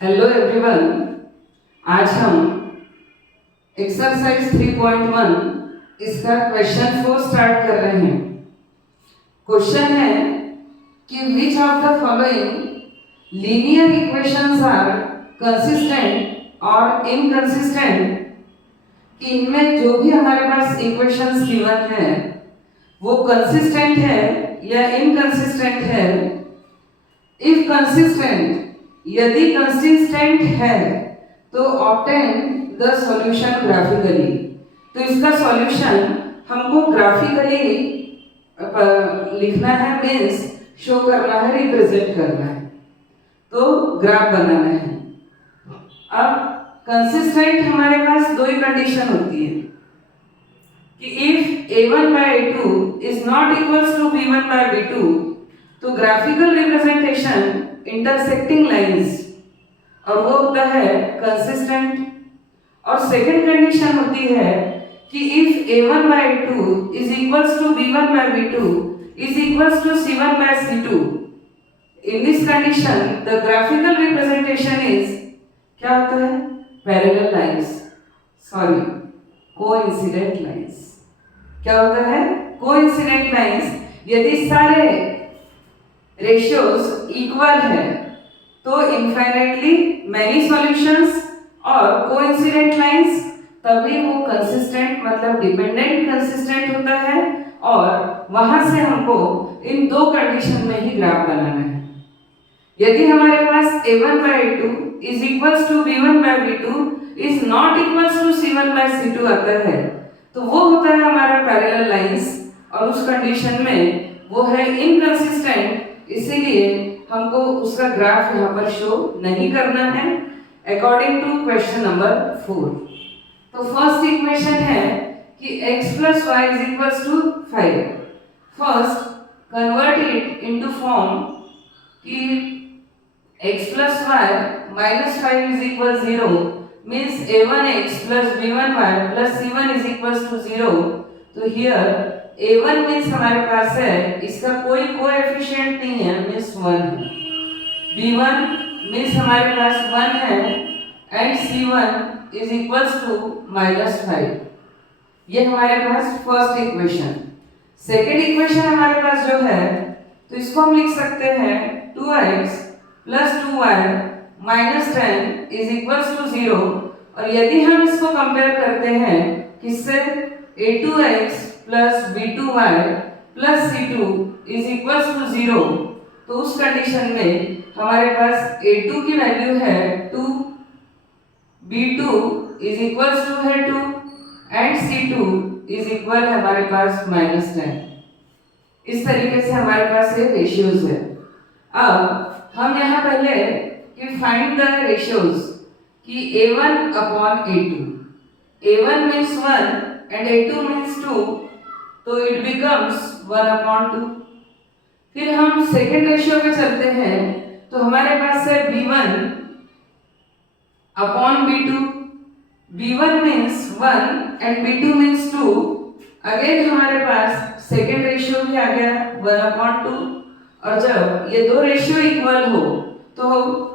Hello everyone. आज हम exercise 3.1 इसका क्वेश्चन 4 स्टार्ट कर रहे हैं। क्वेश्चन है कि which of the following linear equations are consistent और इनकंसिस्टेंट, कि इनमें जो भी हमारे पास इक्वेशंस गिवन है वो कंसिस्टेंट है या इनकंसिस्टेंट है। इफ कंसिस्टेंट, यदि कंसिस्टेंट है तो ऑब्टेन द सॉल्यूशन ग्राफिकली। तो इसका सॉल्यूशन हमको ग्राफिकली लिखना है, मीन्स शो करना है, रिप्रेजेंट करना है, तो ग्राफ बनाना है। अब कंसिस्टेंट हमारे पास दो ही कंडीशन होती है कि if a1 by a2 is not equals to b1 by b2, तो ग्राफिकल रिप्रेजेंटेशन इंटरसेक्टिंग लाइंस, और वो होता है कंसिस्टेंट। और सेकंड कंडीशन होती है कि if a1 by a2 is equals to b1 by b2 is equals to c1 by c2, in this condition the graphical representation is क्या होता है? Parallel lines, sorry, coincident lines. क्या होता है? Coincident lines. यदि सारे रेशियोज इक्वल है तो इनफाइनाइटली मैनी सॉल्यूशंस, और कोइंसिडेंट लाइंस तभी वो कंसिस्टेंट मतलब डिपेंडेंट कंसिस्टेंट होता है। और वहां से हमको इन दो कंडीशन में ही ग्राफ बनाना है। यदि हमारे पास a1 by a2 is equals to b1 by b2 is not equals to c1 by c2 आता है, तो वो होता है हमारा पैरेलल लाइंस, और उस कंडीशन में वो है इनकंसिस्टेंट, इसीलिए हमको उसका ग्राफ यहाँ पर शो नहीं करना है अकॉर्डिंग टू क्वेश्चन नंबर 4। तो फर्स्ट इक्वेशन है कि x plus y is equals to 5। First convert it into form कि x plus y minus 5 is equals 0 means a1x plus b1y plus c1 is equals to 0। तो here a1 means हमारे पास है, इसका कोई coefficient नहीं है, मीन्स 1 है। b1 means हमारे पास 1 है and c1 is equals to -5। ये हमारे पास फर्स्ट इक्वेशन। सेकंड इक्वेशन हमारे पास जो है, तो इसको हम लिख सकते हैं 2x plus 2y minus 10 is equals to 0। और यदि हम इसको कंपेयर करते हैं किससे, a2x plus b2y plus c2 is equals to 0, तो उस कंडीशन में हमारे पास a2 की वैल्यू है 2, b2 is equals to है 2 एंड c2 is equal हमारे पास -10। इस तरीके से हमारे पास ये रेशियोज है। अब हम यहाँ पहले कि फाइंड द रेशियोज कि a1 upon a2, a1 means 1 and a2 means 2, तो इट बिकम्स 1 अपॉन 2। फिर हम सेकेंड रेशियो पे चलते हैं, तो हमारे पास है b1 upon b2, b1 means 1 and b2 means 2। Again हमारे पास सेकेंड रेशियो भी आ गया 1 अपॉन 2। और जब ये दो रेशियो इक्वल हो तो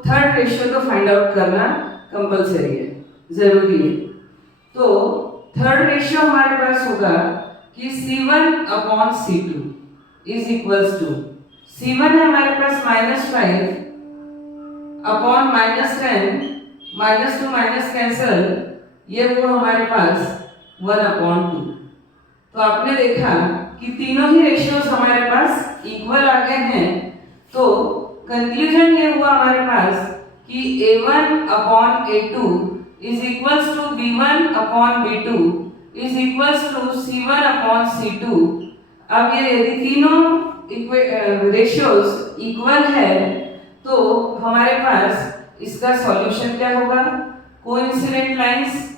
थर्ड रेशियो तो फाइंड आउट करना कंपलसरी है, जरूरी है। तो थर्ड रेशियो हमारे पास होगा कि c1 upon c2 is equals to, c1 है हमारे पास -5 अपॉन -10, -2 माइनस कैंसल, ये वो हमारे पास 1 अपॉन 2। तो आपने देखा कि तीनों ही रेशियोज हमारे पास इक्वल आ गए हैं। तो कंक्लूजन ये हुआ हमारे पास कि a1 upon a2 is equals to b1 upon b2 is equals to c1 upon c2। अब ये यदि तीनों रेशियोज इक्वल है तो हमारे पास इसका सॉल्यूशन क्या होगा, कोइंसिडेंट लाइंस।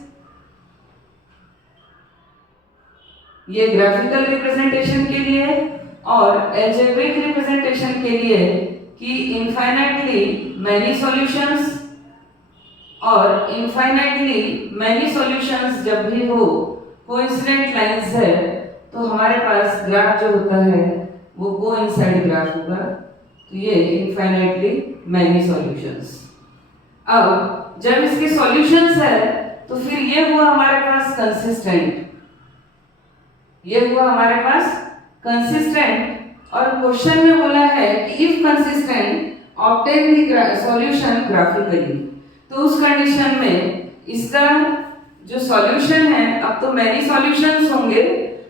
ये ग्राफिकल रिप्रेजेंटेशन के लिए और अलजेब्रिक रिप्रेजेंटेशन के लिए कि इनफाइनाइटली मैनी सॉल्यूशंस, और इनफाइनाइटली मैनी सॉल्यूशंस जब भी हो कोइंसिडेंट लाइंस है, तो हमारे पास ग्राफ जो होता है वो कोइंसाइड ग्राफ होगा। तो ये इनफाइनाइटली मैनी सॉल्यूशंस। अब जब इसके सॉल्यूशंस है तो फिर ये हुआ हमारे पास कंसिस्टेंट, ये हुआ हमारे पास कंसिस्टेंट। और क्वेश्चन में बोला है कि if consistent obtain the solution graphically, तो उस कंडीशन में इसका जो सॉल्यूशन है, अब तो मैनी सॉल्यूशंस होंगे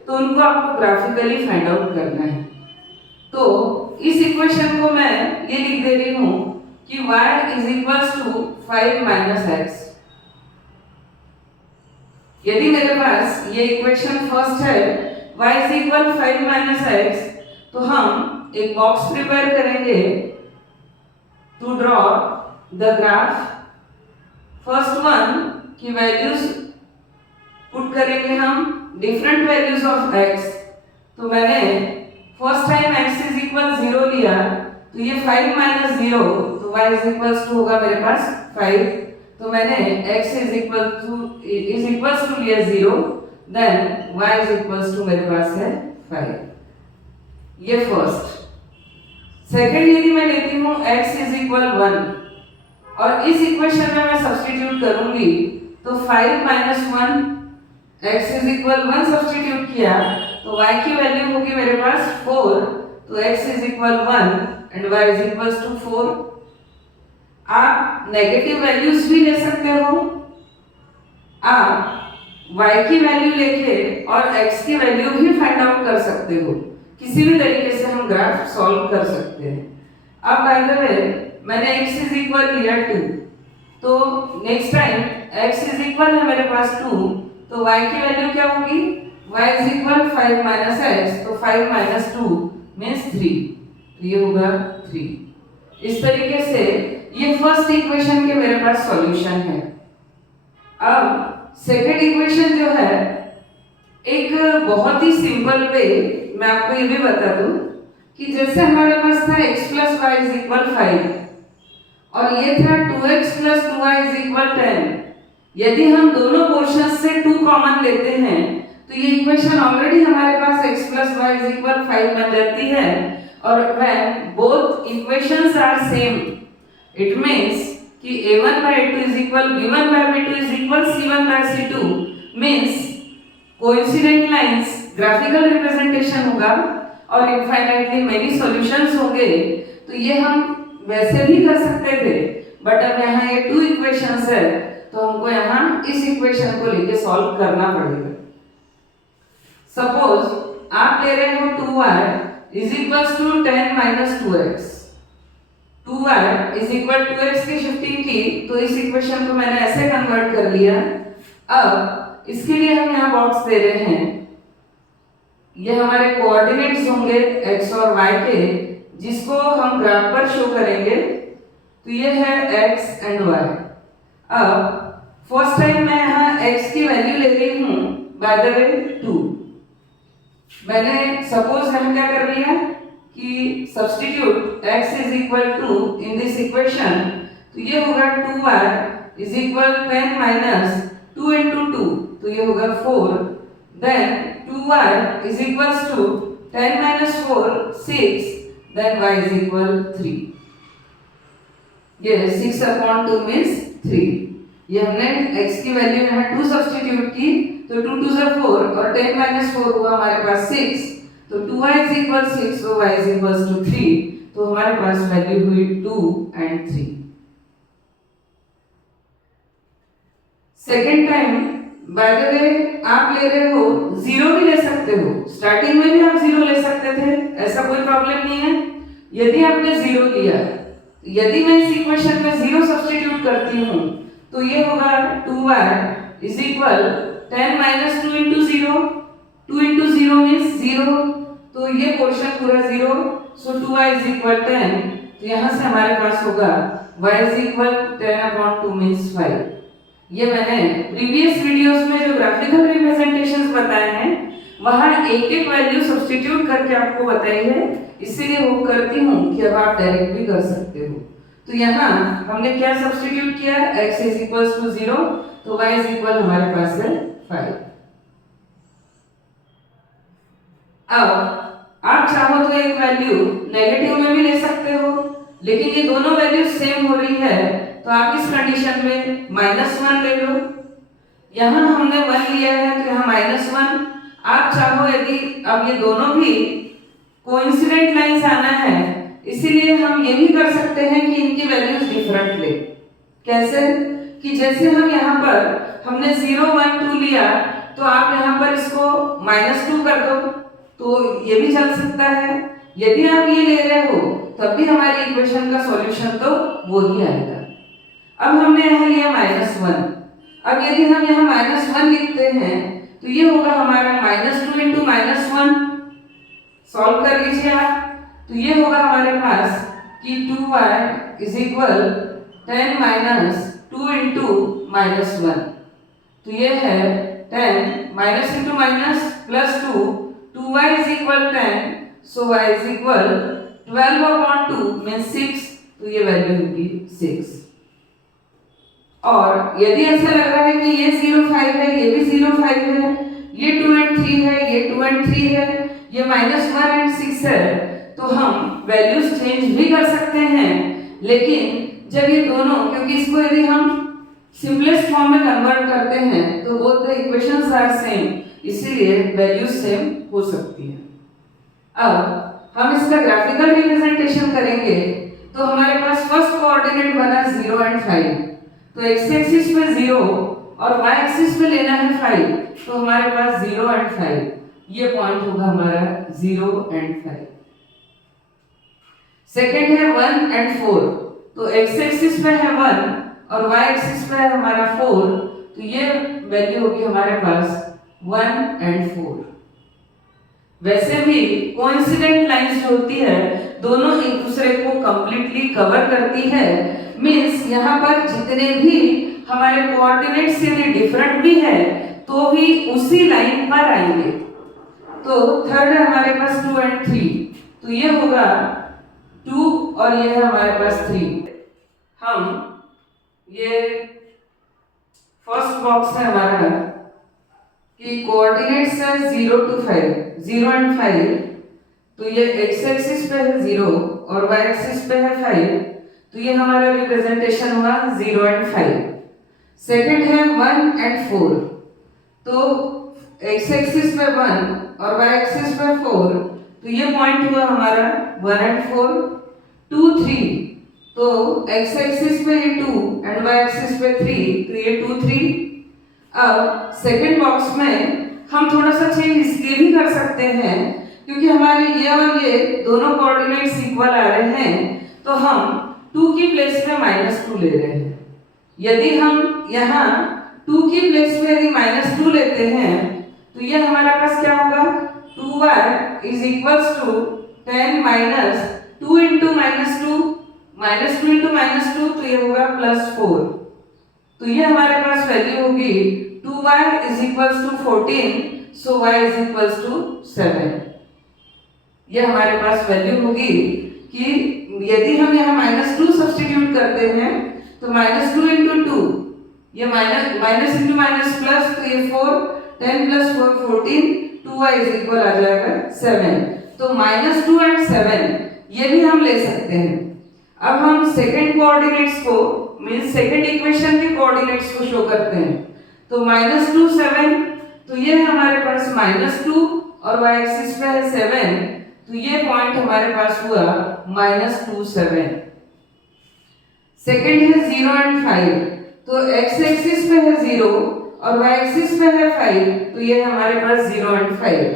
तो उनको आपको ग्राफिकली फाइंड आउट करना है। तो इस इक्वेशन को मैं ये लिख दे रही हूं कि y is equals to 5 minus X. यदि मेरे पास ये इक्वेशन फर्स्ट है y is equal 5 minus X, तो हम एक बॉक्स प्रिपेयर करेंगे to draw the graph. First one की वैल्यूज पुट करेंगे हम, डिफरेंट वैल्यूज ऑफ x। तो मैंने first time x is equal 0 लिया, तो ये 5 माइनस 0, तो y इज इक्वल्स टू होगा मेरे पास 5। तो मैंने x इज इक्वल्स टू लिया 0, then y is equals to मेरे पास है 5। ये फर्स्ट। सेकंड यदि मैं लेती हूँ x इज इक्वल 1, और इस इक्वेशन में मैं सब्स्टिट्यूट करूंगी, तो 5 minus 1, x is equal 1 substitute किया तो y की वैल्यू होगी मेरे पास 4, तो x is equal 1 and y is equals to 4। आप नेगेटिव वैल्यूज भी ले सकते हो, आप y की वैल्यू लेके और x की वैल्यू भी फाइंड आउट कर सकते हो। किसी भी तरीके से हम ग्राफ सॉल्व कर सकते हैं। अब बाय द वे मैंने x इज इक्वल लिया 2, तो next time x is equal है मेरे पास 2, तो y की वैल्यू क्या होगी, y is equal 5 minus x, तो 5 माइनस 2 मीन्स 3, तो ये होगा 3। इस तरीके से ये फर्स्ट इक्वेशन के मेरे पास सॉल्यूशन है। अब सेकंड इक्वेशन जो है, एक बहुत ही सिंपल वे मैं आपको ये भी बता दूं कि जैसे हमारे पास था x plus Y is equal 5 और ये था 2x plus 2y is equal 10। यदि हम दोनों पोर्शन से 2 कॉमन लेते हैं तो ये इक्वेशन ऑलरेडी हमारे पास x plus Y is equal 5 बन जाती है। और when both equations are same, it means कि a1 by a2 is equal b1 by b2 is equal c1 by c2 means coincident lines graphical representation होगा और infinitely many solutions होंगे। तो ये हम वैसे भी कर सकते थे, बट अब यहाँ ये 2 इक्वेशंस है तो हमको यहाँ इस इक्वेशन को लेके सॉल्व करना पड़ेगा। सपोज आप ले रहे हो 2y is equals to 10 minus 2x, 2y is equal 2x की शिफ्टिंग की तो इस इक्वेशन को मैंने ऐसे कन्वर्ट कर लिया। अब इसके लिए हम यहाँ बॉक्स दे रहे हैं, ये हमारे कोऑर्डिनेट्स होंगे x और y के, जिसको हम ग्राफ पर शो करेंगे। तो ये है x एंड y। अब फर्स्ट टाइम मैं यहाँ x की वैल्यू ले रही हूँ बाय द वे 2। मैंने सपोज हम क्या कर लिया कि substitute x is equal to in this equation, तो ये होगा 2y is equal 10 minus 2 into 2, तो ये होगा 4। Then 2y is equals to 10 minus 4 6, then y is equal 3। ये 6 अपॉन 2 मीन्स 3। ये हमने x की वैल्यू यहाँ 2 सब्स्टिट्यूट की तो 2 2 4 और 10 माइनस 4 हुआ हमारे पास 6, तो 2y इज इक्वल 6, तो y इज इक्वल्स टू 3, तो हमारे पास वैल्यू हुई 2 and 3। Second time by the way आप ले रहे हो 0 भी ले सकते हो, स्टार्टिंग में भी आप 0 ले सकते थे, ऐसा कोई प्रॉब्लम नहीं है। यदि आपने 0 लिया, यदि मैं इस इक्वेशन में 0 सब्स्टिट्यूट करती हूँ तो ये होगा 2y is equal 10 minus 2 into 0, 2 into 0 means 0, तो ये पोर्शन पूरा 0, सो 2y इज इक्वल 10। तो यहाँ से हमारे पास होगा y is equal 10 upon 2 means 5। ये मैंने प्रीवियस वीडियोस में जो ग्राफिकल रिप्रेजेंटेशंस बताए हैं वहां एक एक वैल्यू सब्स्टिट्यूट करके आपको बताई है, इसीलिए होप करती हूँ कि अब आप डायरेक्ट भी कर सकते हो। तो यहाँ हमने क्या सब्स्टिट्यूट किया, x इज इक्वल्स टू 0, तो y इज इक्वल हमारे पास है 5। अब आप चाहो तो एक वैल्यू नेगेटिव में भी ले सकते हो, लेकिन ये दोनों वैल्यू सेम हो रही है तो आप इस कंडीशन में -1 ले लो। यहाँ हमने 1 लिया है तो यहाँ -1। आप चाहो यदि अब ये दोनों भी कोइंसिडेंट लाइंस आना है, इसीलिए हम ये भी कर सकते हैं कि इनकी वैल्यूज डिफरेंट ले। कैसे कि जैसे हम यहाँ पर हमने 0 1 2 लिया तो आप यहाँ पर इसको -2 कर दो तो ये भी चल सकता है। यदि आप ये ले रहे हो तब भी हमारी इक्वेशन का सॉल्यूशन तो वो ही आएगा। अब हमने यहाँ लिया -1। अब यदि हम यहाँ -1 लिखते हैं तो ये होगा हमारा -2 इंटू -1। सॉल्व कर लीजिए आप, तो ये होगा हमारे पास कि 2y is equal 10 minus 2 into -1। तो ये है 10 minus into minus plus 2, 2y is equal 10, so y is equal 12/2 means 6। तो ये वैल्यू होगी 6। और यदि ऐसा लग रहा है कि ये 0 5 है, ये भी 0 5 है, ये 2 and 3 है, ये 2 and 3 है, ये -1 and 6 है, तो हम वैल्यूज चेंज भी कर सकते हैं। लेकिन जब ये दोनों, क्योंकि इसको यदि हम सिंपलेस्ट फॉर्म में कन्वर्ट करते हैं तो both the equations are same, इसीलिए वैल्यूज सेम हो सकती है। अब हम इसका ग्राफिकल रिप्रेजेंटेशन करेंगे तो हमारे पास फर्स्ट कोऑर्डिनेट बना 0 and 5। तो x एक्सिस पे 0 और y एक्सिस पे लेना है 5, तो हमारे पास 0 and 5, ये पॉइंट होगा हमारा 0 and 5। सेकंड है 1 and 4, तो x एक्सिस पे है 1 और y एक्सिस पे है हमारा 4, तो ये वैल्यू होगी हमारे पास 1 and 4। वैसे भी कोइंसिडेंट लाइंस जो होती है दोनों एक दूसरे को कंप्लीटली कवर करती है। मींस यहाँ पर जितने भी हमारे कोऑर्डिनेट्स यदि डिफरेंट भी है तो भी उसी लाइन पर आएंगे। तो थर्ड है हमारे पास 2 and 3, तो ये होगा 2 और ये है हमारे पास 3। हम ये फर्स्ट बॉक्स है हमारा कि कोऑर्डिनेट्स है 0 to 5, 0 and 5, तो ये x एक्सिस पे है 0 और y एक्सिस पे है 5, तो ये हमारा रिप्रेजेंटेशन हुआ 0 and 5। सेकंड है 1 and 4, तो x एक्सिस पे 1 और y एक्सिस पे 4, तो ये पॉइंट हुआ हमारा 1 and 4। 2 3, तो x एक्सिस पे 2 एंड y एक्सिस पे 3, तो ये 2 3। अब सेकंड बॉक्स में हम थोड़ा सा चेंज इसलिए भी कर सकते हैं क्योंकि हमारे ये और ये दोनों कोऑर्डिनेट्स इक्वल आ रहे हैं, तो हम 2 की प्लेस में -2 ले रहे हैं। यदि हम यहाँ 2 की प्लेस में यदि -2 लेते हैं तो ये हमारे पास क्या होगा, 2y is equals to 10 minus 2 into -2, -2 into -2, तो ये होगा +4। तो ये हमारे पास वैल्यू होगी 2y is equals to 14, so y is equals to 7। ये हमारे पास वैल्यू होगी कि यदि हम यहाँ -2 सब्स्टिट्यूट करते हैं तो -2 इंटू 2, ये माइनस इंटू माइनस प्लस, तो ये 4, 10 + 4 14, 2y इज इक्वल आ जाएगा 7। तो -2 and 7 ये भी हम ले सकते हैं। अब हम सेकंड कोऑर्डिनेट्स को मींस सेकंड इक्वेशन के कोऑर्डिनेट्स को शो करते हैं। तो -2 7, तो ये हमारे पास -2 और y एक्सिस पे है 7, तो ये पॉइंट हमारे पास हुआ -2 7। सेकंड है 0 and 5, तो x एक्सिस पे है 0 और y एक्सिस पे है 5, तो ये हमारे पास 0 and 5।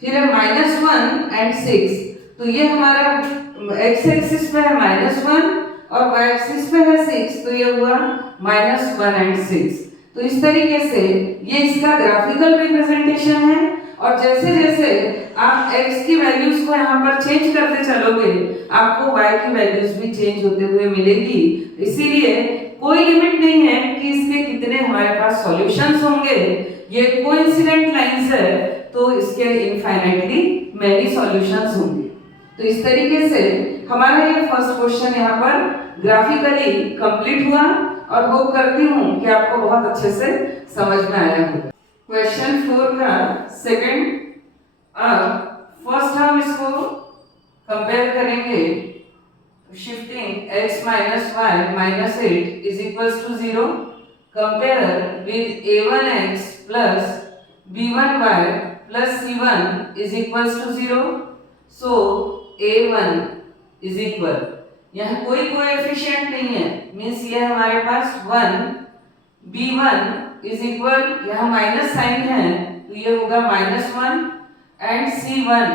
फिर है -1 and 6, तो ये हमारा x एक्सिस पे है -1 और y एक्सिस पे है 6, तो ये हुआ -1 and 6। तो इस तरीके से ये इसका ग्राफिकल रिप्रेजेंटेशन है। और जैसे जैसे आप x की वैल्यूज को यहाँ पर चेंज करते चलोगे आपको y की वैल्यूज भी चेंज होते हुए मिलेगी। इसीलिए कोई लिमिट नहीं है कि इसके कितने हमारे पास सॉल्यूशंस होंगे। ये कोइंसिडेंट लाइंस है तो इसके इनफाइनाइटली मैनी सॉल्यूशंस होंगे। तो इस तरीके से हमारा ये फर्स्ट क्वेश्चन यहाँ पर ग्राफिकली कंप्लीट हुआ और होप करती हूँ कि आपको बहुत अच्छे से समझ में आया होगा। क्वेश्चन 4 का सेकंड, फर्स्ट हम इसको कंपेयर करेंगे। shifting x minus y minus 8 is equals to 0. Compare with a1x plus b1y plus c1 is equals to 0. So a1 is equal, यहाँ कोई कोएफिशिएंट नहीं है, मीन्स ये हमारे पास 1, b1 इज इक्वल, यहाँ माइनस साइन है तो ये होगा -1 एंड c1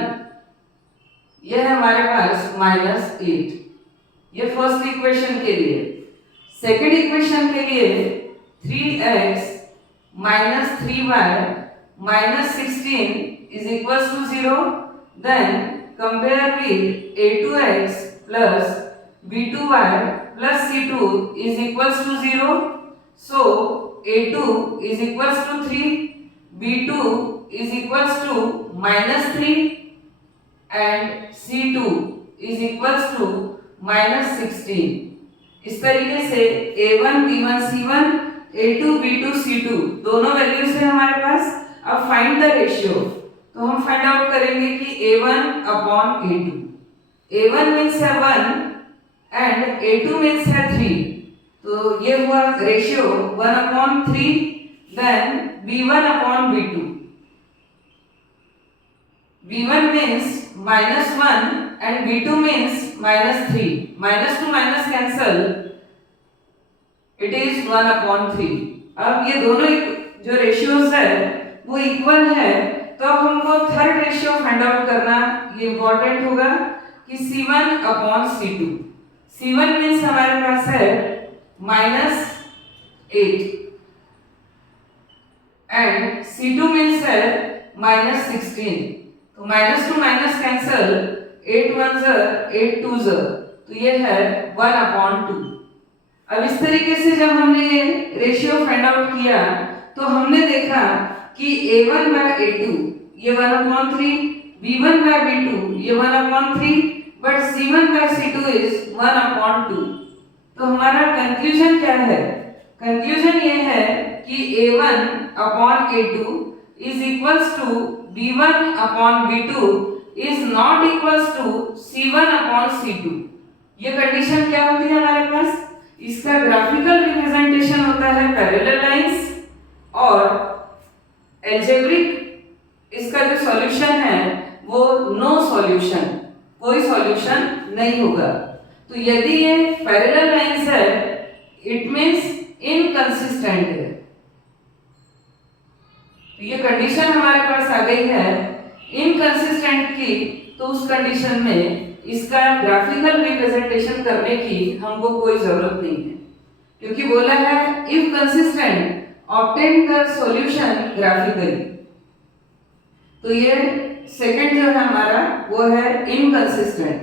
ये है हमारे पास -8। ये फर्स्ट इक्वेशन के लिए। सेकंड इक्वेशन के लिए 3x minus 3y minus 16 is equals to 0. Then compare with a2x plus b2y plus c2 is equals to 0. So a2 is equals to 3, b2 is equals to -3 and c2 is equals to -16। इस तरीके से a1 b1 c1 a2 b2 c2 दोनों values है हमारे पास। अब find the ratio, तो हम find out करेंगे कि a1 upon a2, a1 means है 1 एंड a2 मीन्स है 3, तो ये हुआ ratio 1/3। Then b1 upon b2, b1 means -1 and b2 means -3, minus to minus cancel, it is 1/3। अब ये दोनों जो रेशियोज है वो इक्वल है, तो अब हमको थर्ड रेशियो फाइंड आउट करना ये इंपॉर्टेंट होगा कि c1 upon c2। c1 means हमारे पास है -8 एंड c2 मीन्स है -16, तो माइनस टू माइनस कैंसल, 8 1 8 2 तो ये है 1/2। अब इस तरीके से जब हमने ये रेशियो फाइंड आउट किया तो हमने देखा कि a1 by a2 ये 1/3, b1 by b2 ये 1/3, but c1 by c2 is 1/2। तो हमारा कंक्लूजन क्या है? कंक्लूजन ये है कि a1 upon a2 is equals to b1 upon b2 is not equals to c1 upon c2। ये कंडीशन क्या होती है हमारे पास? इसका ग्राफिकल रिप्रेजेंटेशन होता है पैरेलल लाइंस, और एल्जेब्रिक इसका जो सॉल्यूशन है वो नो सॉल्यूशन, कोई सॉल्यूशन नहीं होगा। तो यदि ये पैरेलल लाइंस है इट मींस इनकंसिस्टेंट है। तो ये कंडीशन हमारे पास आ गई है इनकंसिस्टेंट की, तो उस कंडीशन में इसका ग्राफिकल रिप्रेजेंटेशन करने की हमको कोई जरूरत नहीं है, क्योंकि बोला है if consistent obtain the solution graphically. तो ये सेकंड जो है हमारा वो है इनकंसिस्टेंट।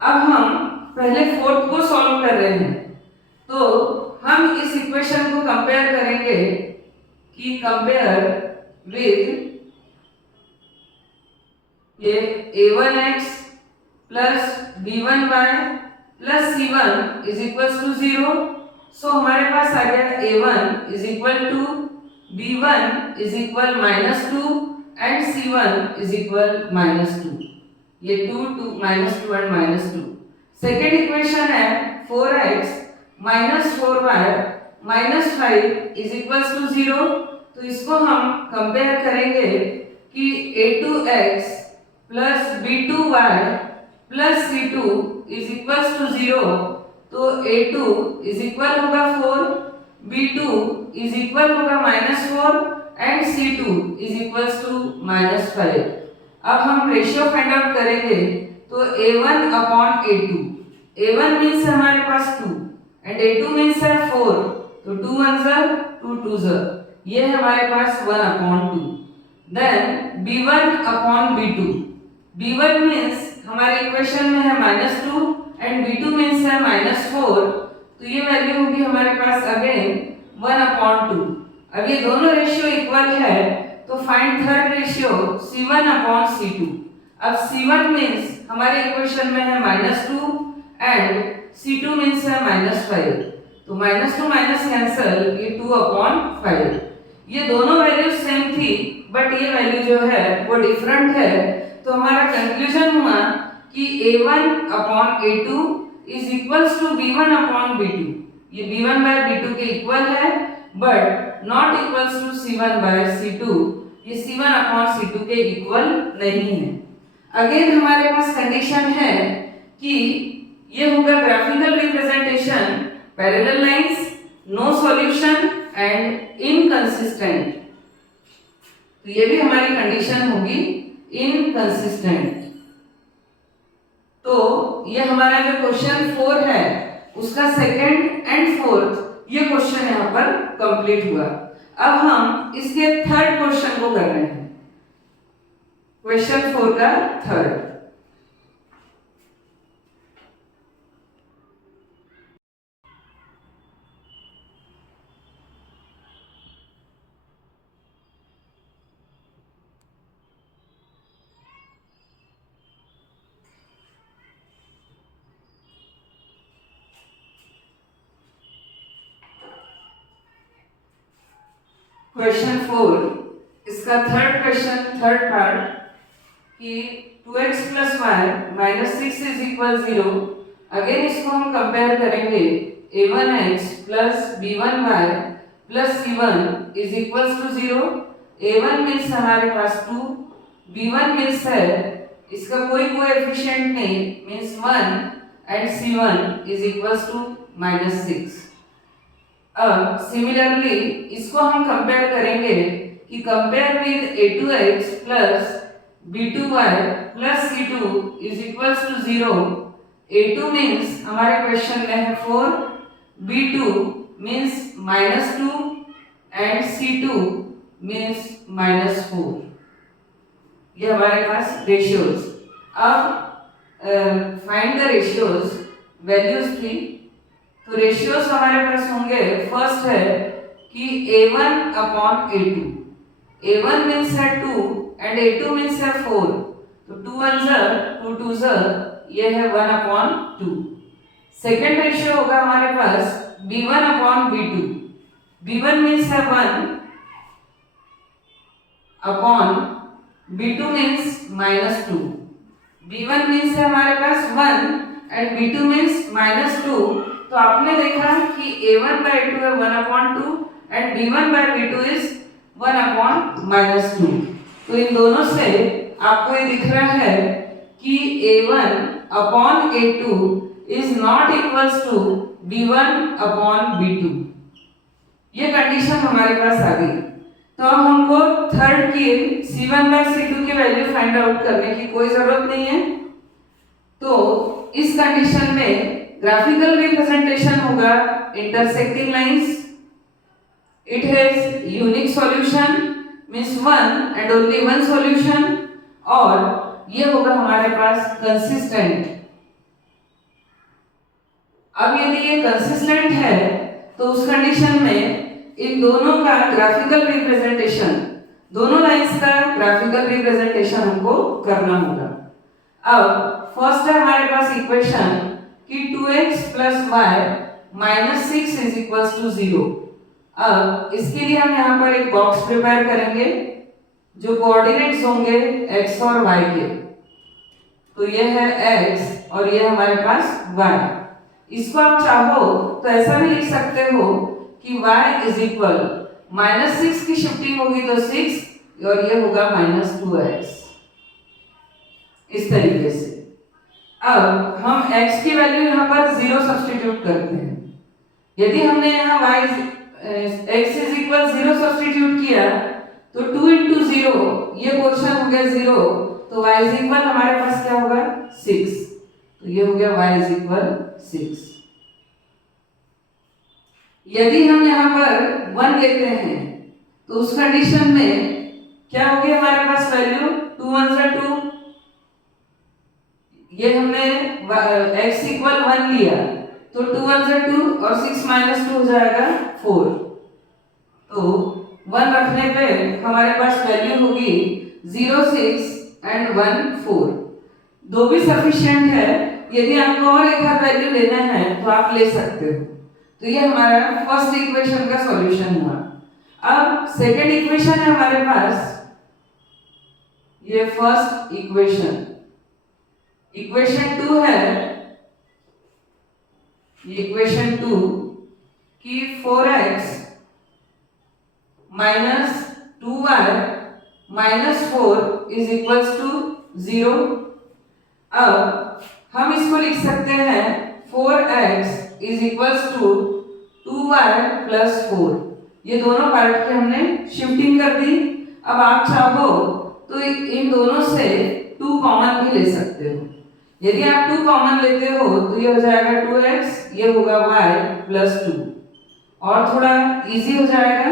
अब हम पहले फोर्थ को सॉल्व कर रहे हैं, तो हम इस इक्वेशन को कंपेयर करेंगे कि कंपेयर विद ये a1x plus b1y plus c1 is equals to 0। So हमारे पास आ गया a1 is equal to b1 is equal -2 and c1 is equal -2। ये 2 2 -2 एंड -2। सेकेंड इक्वेशन है 4x minus 4y minus 5 is equals to 0। तो इसको हम कंपेयर करेंगे कि a2x plus b2y plus c2 is equals to 0। तो a2 इज इक्वल होगा 4, b2 is equal होगा -4 and c2 is equals to -5। अब हम रेशियो फाइंड आउट करेंगे, तो a1 upon a2, a1 means हमारे पास 2 एंड a2 मीन्स है 4, तो 2 1 2 2 ये है हमारे पास 1/2। Then b1 upon b2, b1 means हमारे इक्वेशन में है -2 एंड b2 मीन्स है -4, तो ये वैल्यू होगी हमारे पास अगेन 1/2। अब ये दोनों रेशियो इक्वल है, तो find third ratio c1 upon c2। अब c1 मीन्स हमारे इक्वेशन में है -2 एंड c2 मीन्स है -5, तो -2 माइनस कैंसल, ये 2/5। ये दोनों वैल्यू सेम थी बट ये वैल्यू जो है वो डिफरेंट है। तो हमारा कंक्लूजन हुआ कि a1 upon a2 is equals to b1 upon b2। ये b1 बाय b2 के इक्वल है, but not equals to c1 by c2। ये c1 अपॉन c2 के इक्वल नहीं है। अगेन हमारे पास कंडीशन है कि ये होगा graphical representation parallel lines, no solution and inconsistent. तो ये भी हमारी कंडीशन होगी इनकंसिस्टेंट। तो ये हमारा जो क्वेश्चन 4 है उसका सेकंड एंड फोर्थ ये क्वेश्चन यहाँ पर कंप्लीट हुआ। अब हम इसके थर्ड क्वेश्चन को कर रहे हैं, क्वेश्चन 4 का थर्ड। क्वेश्चन 4 इसका थर्ड क्वेश्चन, थर्ड पार्ट कि 2x plus Y minus 6 is equal 0। Again इसको हम कंपेयर करेंगे a1x plus b1y plus c1 is equal to 0। a1 means हमारे पास 2, b1 मीन्स है इसका कोई कोएफिशिएंट नहीं means 1 and c1 is equal to minus 6। अब सिमिलरली इसको हम कंपेयर करेंगे कि compare with a2x plus b2y plus c2 is equal to 0। a2 means हमारे क्वेश्चन में है 4, b2 means minus 2 and c2 means minus 4। ये हमारे पास रेशियोज। अब फाइंड द रेशियोज वैल्यूज थी, तो रेशियोज हमारे पास होंगे, फर्स्ट है कि a1 upon a2। a1 means है 2 एंड a2 मीन्स है 4, तो 2 1 2 2 ये है 1 अपॉन 2। सेकेंड रेशियो होगा हमारे पास b1 upon b2। b1 means है 1 upon b2 means minus 2। b1 means है हमारे पास 1 एंड b2 मीन्स माइनस 2। तो आपने देखा कि a1 बाय 2 है 1 upon 2 and b1 by b2 is 1 upon minus 2। तो इन दोनों से आपको ये दिख रहा है कि a1 upon a2 is not equals to b1 upon b2। ये कंडीशन हमारे पास आ गई। तो अब हमको थर्ड की c1 बाय c2 की वैल्यू फाइंड आउट करने की कोई जरूरत नहीं है। तो इस कंडीशन में ग्राफिकल रिप्रेजेंटेशन होगा intersecting lines, it has unique solution means one and only one solution, और ये होगा हमारे पास कंसिस्टेंट। अब यदि ये कंसिस्टेंट है तो उस कंडीशन में इन दोनों का ग्राफिकल रिप्रेजेंटेशन, दोनों लाइंस का ग्राफिकल रिप्रेजेंटेशन हमको करना होगा। अब फर्स्ट है हमारे पास इक्वेशन कि 2x plus Y minus 6 is equal to 0। अब इसके लिए हम यहाँ पर एक बॉक्स प्रिपेयर करेंगे जो कोऑर्डिनेट्स होंगे x और y के। तो ये है x और ये हमारे पास y। इसको आप चाहो तो ऐसा भी लिख सकते हो कि y इज इक्वल माइनस 6 की शिफ्टिंग होगी तो 6 और ये होगा माइनस 2x, इस तरीके से। अब हम x की वैल्यू यहाँ पर 0 सब्स्टिट्यूट करते हैं। यदि हमने यहाँ x इज इक्वल 0 सब्स्टिट्यूट किया तो 2 इंटू 0 ये पोर्शन हो गया 0, तो y इज इक्वल हमारे पास क्या होगा 6, तो ये हो गया y इज इक्वल 6। यदि हम यहाँ पर 1 लेते हैं तो उस कंडीशन में क्या होगी हमारे पास वैल्यू 2 1 2, ये हमने x इक्वल 1 लिया तो 2 1 2 और 6 माइनस 2 हो जाएगा 4। तो 1 रखने पे हमारे पास वैल्यू होगी 0 6 एंड 1 4। दो भी सफिशिएंट है, यदि आपको और एक आध वैल्यू लेना है तो आप ले सकते हो। तो ये हमारा फर्स्ट इक्वेशन का सॉल्यूशन हुआ। अब सेकंड इक्वेशन है हमारे पास, ये फर्स्ट इक्वेशन। इक्वेशन 2 है इक्वेशन 2 कि 4x minus 2y minus 4 is equals to 0। अब हम इसको लिख सकते हैं 4x is equals to 2y plus 4। ये दोनों पार्ट के हमने शिफ्टिंग कर दी। अब आप चाहो तो इन दोनों से 2 कॉमन भी ले सकते हो। यदि आप 2 कॉमन लेते हो तो ये हो जाएगा 2x, ये होगा y प्लस 2 और थोड़ा इजी हो जाएगा।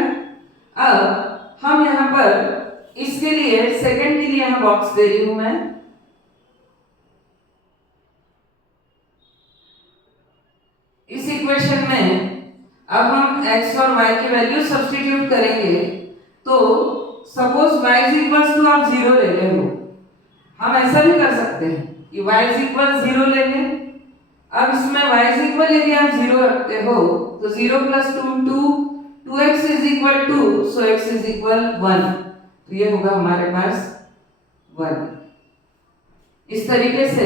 अब हम यहाँ पर इसके लिए सेकंड के लिए यहाँ बॉक्स दे रही हूं मैं। इस इक्वेशन में अब हम x और y की वैल्यू सब्स्टिट्यूट करेंगे। तो suppose y is equals to आप 0 ले रहे हो, हम ऐसा भी कर सकते हैं कि y इज इक्वल 0 ले लें। अब इसमें y इज इक्वल यदि आप 0 रखते हो तो 0 plus 2 2x is equal 2, so x is equal 1, तो ये होगा हमारे पास 1। इस तरीके से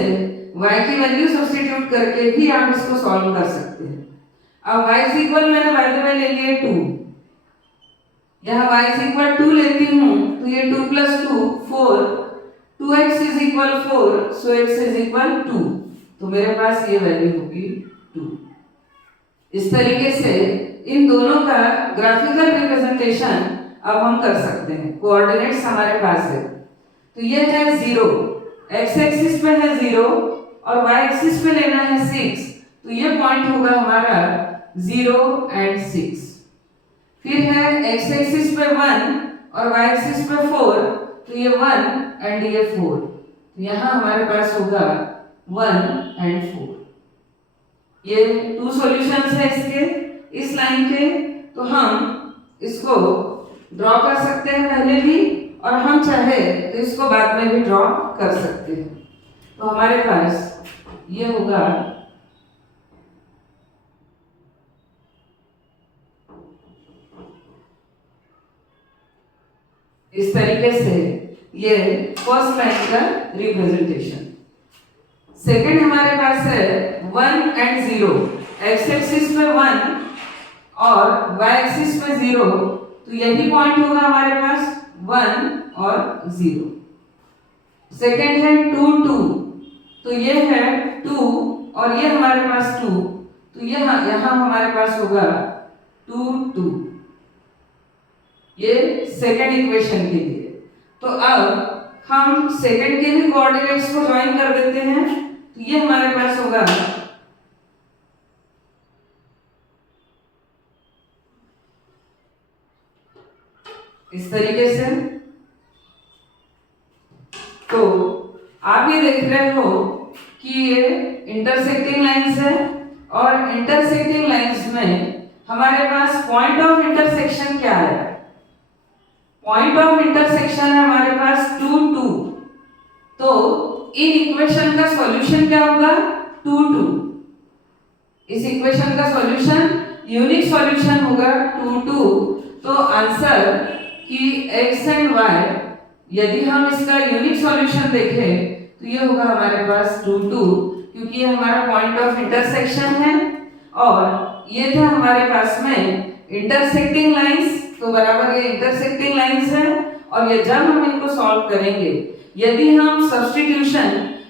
y की वैल्यू सब्स्टिट्यूट करके भी आप इसको सॉल्व कर सकते हैं। अब y इज इक्वल मैंने बाय द वे ले लिए 2, यहाँ y इज इक्वल 2 लेती हूँ तो ये 2 plus 2 4, 2x is equal 4, so x is equal 2, तो मेरे पास ये वैल्यू होगी 2। इस तरीके से इन दोनों का ग्राफिकल रिप्रेजेंटेशन अब हम कर सकते हैं। कोऑर्डिनेट्स हमारे पास है, तो ये है 0, x एक्सिस पे है 0 और y एक्सिस पे लेना है 6, तो ये पॉइंट होगा हमारा 0 और 6। फिर है x एक्सिस पे 1 और y एक्सिस पे 4, तो ये 1 और ये 4, तो यहाँ हमारे पास होगा 1 और 4। ये 2 सॉल्यूशंस है इसके, इस लाइन के, तो हम इसको ड्रॉ कर सकते हैं पहले भी और हम चाहे तो इसको बाद में भी ड्रॉ कर सकते हैं। तो हमारे पास ये होगा इस तरीके से, ये फर्स्ट लाइन का रिप्रेजेंटेशन। सेकंड हमारे पास है 1 और 0, x एक्सिस पे 1 और y एक्सिस पे 0, तो यही पॉइंट होगा हमारे पास 1 और 0। सेकंड है 2 2, तो ये है 2 और ये हमारे पास 2, तो यहाँ हमारे पास होगा 2 2। ये सेकंड इक्वेशन के लिए। तो अब हम सेकंड के भी कोऑर्डिनेट्स को ज्वाइन कर देते हैं, तो ये हमारे पास होगा इस तरीके से। तो आप ये देख रहे हो कि ये इंटरसेक्टिंग लाइंस है और इंटरसेक्टिंग लाइंस में हमारे पास पॉइंट ऑफ इंटरसेक्शन क्या है? पॉइंट ऑफ इंटरसेक्शन है हमारे पास 2 2। तो इन इक्वेशन का सॉल्यूशन क्या होगा? 2 2। इस इक्वेशन का सॉल्यूशन यूनिक सॉल्यूशन होगा 2 2। तो आंसर कि x एंड y, यदि हम इसका यूनिक सॉल्यूशन देखें तो ये होगा हमारे पास 2 2, क्योंकि ये हमारा पॉइंट ऑफ इंटरसेक्शन है और ये था हमारे पास में इंटरसेक्टिंग लाइंस, तो बराबर ये इंटरसेक्टिंग लाइंस है। और ये जब हम इनको सॉल्व करेंगे, यदि हम सब्स्टिट्यूशन,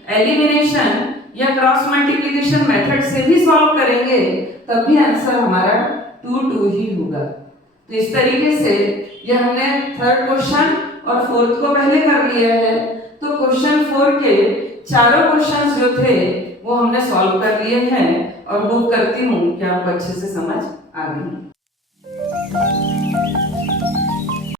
एलिमिनेशन या क्रॉस मल्टीप्लिकेशन मेथड से भी सॉल्व करेंगे तब भी आंसर हमारा 2 2 ही होगा। तो इस तरीके से ये हमने थर्ड क्वेश्चन और फोर्थ को पहले कर लिया है। तो क्वेश्चन 4 के चारों क्वेश्चंस जो थे वो हमने सॉल्व कर लिए हैं और होप करती हूँ कि आपको अच्छे से समझ आ गई।